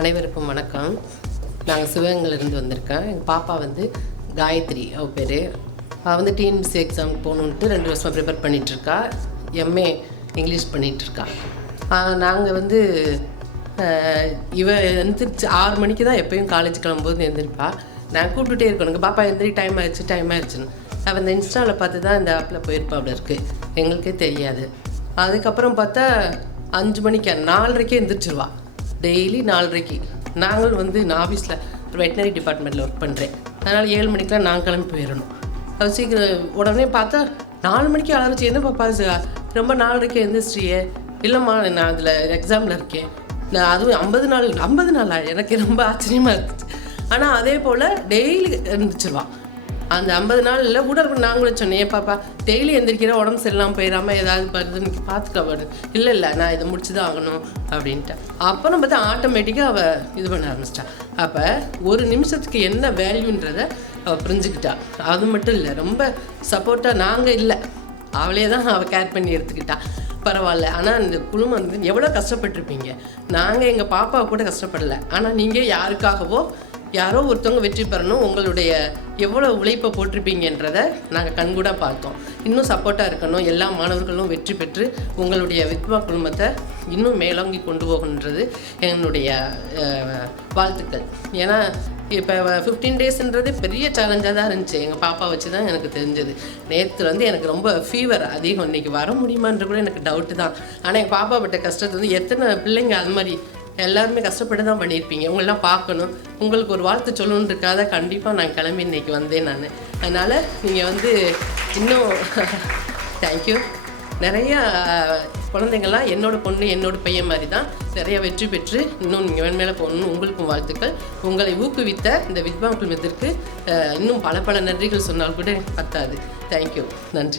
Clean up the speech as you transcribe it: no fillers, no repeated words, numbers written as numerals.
அனைவருக்கும் வணக்கம். நாங்கள் சிவகங்கையிலேருந்து வந்திருக்கேன். எங்கள் பாப்பா வந்து காயத்ரி, அவள் பேர். அவள் வந்து டிஎன்பிசி எக்ஸாம் போகணுன்ட்டு 2 வருஷமாக ப்ரிப்பேர் பண்ணிகிட்ருக்கா. எம்ஏ இங்கிலீஷ் பண்ணிகிட்ருக்கா. நாங்கள் வந்து இவ எந்திரிச்சு 6 மணிக்கு தான் எப்போயும் காலேஜ் கிளம்பும்போது எழுந்திரிப்பா. நான் கூப்பிட்டுட்டே இருக்கணும், எங்கள் பாப்பா எந்திரி டைம் ஆயிடுச்சுன்னு. அவள் இந்த இன்ஸ்டாவில் பார்த்து தான் இந்த ஆப்பில் போயிருப்பா. அப்படி இருக்குது, எங்களுக்கே தெரியாது. அதுக்கப்புறம் பார்த்தா 5 மணிக்கு 4:30 எந்திரிச்சிருவா. டெய்லி 4:30. நாங்கள் வந்து நான் ஆஃபீஸில் ஒரு வெட்டினரி டிபார்ட்மெண்ட்டில் ஒர்க் பண்ணுறேன். அதனால் 7 மணிக்கெலாம் நான் கிளம்பி போயிடணும். அது சீக்கிரம் உடனே பார்த்தா 4 மணிக்கு அலாரிச்சு, என்ன பாப்பா ரொம்ப 4:30 எந்திரிச்சியே? இல்லைம்மா, நான் அதில் எக்ஸாமில் இருக்கேன். நான் அதுவும் 50 நாளா? எனக்கு ரொம்ப ஆச்சரியமாக இருந்துச்சு. ஆனால் அதே போல் டெய்லி எழுந்திரிச்சிருவான். அந்த 50 நாளில் உடற்பு நாங்களும் சொன்னேன், பாப்பா டெய்லி எந்திரிக்கிற, உடம்பு சரியில்லாமல் போயிடாமல் ஏதாவது வருதுன்னு பார்த்துக்க. இல்லை நான் இதை முடிச்சு தான் ஆகணும் அப்படின்ட்டு. அப்புறம் பார்த்தா ஆட்டோமேட்டிக்காக அவள் இது பண்ண ஆரம்பிச்சிட்டா. அப்போ ஒரு நிமிஷத்துக்கு என்ன வேல்யூன்றதை அவள் புரிஞ்சுக்கிட்டா. அது மட்டும் இல்லை, ரொம்ப சப்போர்ட்டாக நாங்கள் இல்லை, அவளே தான் அவள் கேர் பண்ணி எடுத்துக்கிட்டா. பரவாயில்ல. ஆனால் இந்த குழுமம் வந்து எவ்வளோ கஷ்டப்பட்டிருப்பீங்க. நாங்கள் எங்கள் பாப்பாவை கூட கஷ்டப்படலை. ஆனால் நீங்கள் யாருக்காகவோ யாரோ ஒருத்தவங்க வெற்றி பெறணும், உங்களுடைய எவ்வளோ உழைப்பை போட்டிருப்பீங்கன்றதை நாங்கள் கண்கூட பார்த்தோம். இன்னும் சப்போர்ட்டாக இருக்கணும், எல்லா மாணவர்களும் வெற்றி பெற்று உங்களுடைய வித்வா குழுமத்தை இன்னும் மேலோங்கி கொண்டு போகணுன்றது என்னுடைய வாழ்த்துக்கள். ஏன்னா இப்போ 15 டேஸ்ன்றது பெரிய சேலஞ்சாக தான் இருந்துச்சு. எங்கள் பாப்பா வச்சு தான் எனக்கு தெரிஞ்சது. நேற்று வந்து எனக்கு ரொம்ப ஃபீவர் அதிகம், இன்றைக்கி வர முடியுமான்ற கூட எனக்கு டவுட்டு தான். ஆனால் எங்கள் பாப்பா பட்ட கஷ்டத்தை வந்து எத்தனை பிள்ளைங்க அது மாதிரி எல்லாருமே கஷ்டப்பட்டு தான் பண்ணியிருப்பீங்க. உங்களெலாம் பார்க்கணும், உங்களுக்கு ஒரு வாழ்த்து சொல்லணுன்னு இருக்காத. கண்டிப்பாக நான் கிளம்பி இன்றைக்கி வந்தேன் நான். அதனால் நீங்கள் வந்து இன்னும் தேங்க்யூ. நிறையா குழந்தைங்கள்லாம் என்னோடய பொண்ணு என்னோடய பையன் மாதிரி தான் நிறையா வெற்றி பெற்று இன்னும் நீங்கள் மேலே போகணுன்னு உங்களுக்கும் வாழ்த்துக்கள். உங்களை ஊக்குவித்த இந்த வித்வா குழுமத்திற்கு இன்னும் பல நன்றிகள் சொன்னால் கூட பத்தாது. தேங்க்யூ, நன்றி.